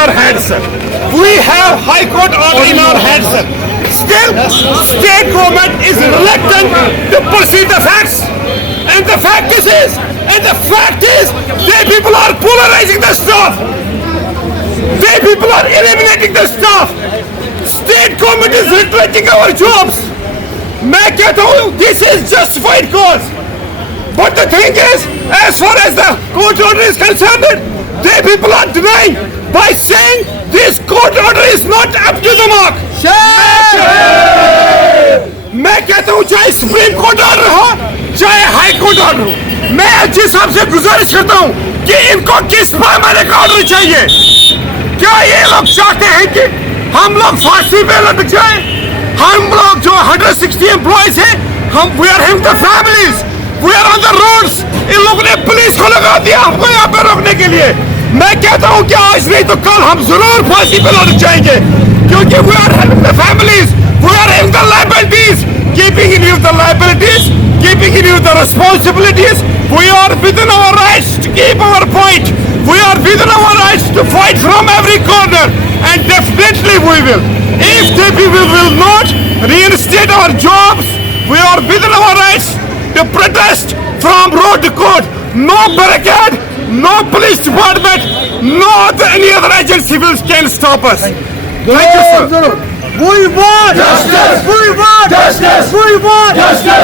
our hands, sir. We have High Court order in our hands, sir. Still, state government is reluctant to perceive the facts. And the fact is, they people are polarizing the stuff. They people are eliminating the stuff. State government is retrenching our jobs. मैं कहता हूँ, this is justified cause. But the thing is, as far as the court order is concerned, they people are denying by saying this court order is not up to the mark. मैं कहता हूँ, चाहे supreme court order हो, चाहे high court order हो, मैं SP साहब से गुजारिश करता हूँ कि इनको किस पैमाने का ऑर्डर चाहिए. क्या ये लोग चाहते हैं कि हम लोग फांसी पे लटक जाए? हम लोग जो 160 एम्प्लॉइज हैं, हम we are having the families, we are on the roads. इन लोगों ने पुलिस को लगा दिया हमको यहाँ पे रोकने के लिए. मैं कहता हूँ कि आज नहीं तो कल हम जरूर फांसी पे लटक जाएंगे, क्योंकि we are having the families, we are having the liabilities. Keeping in view the liabilities, keeping in view the responsibilities, we are within our rights to keep our point. We are within our rights to fight from every corner, and definitely we will. If the people will not reinstate our jobs, we are within our rights to protest from road to court. No barricade, no police department, no any other agency can stop us. Thank you, sir. We want justice. We want Justice. We want Justice.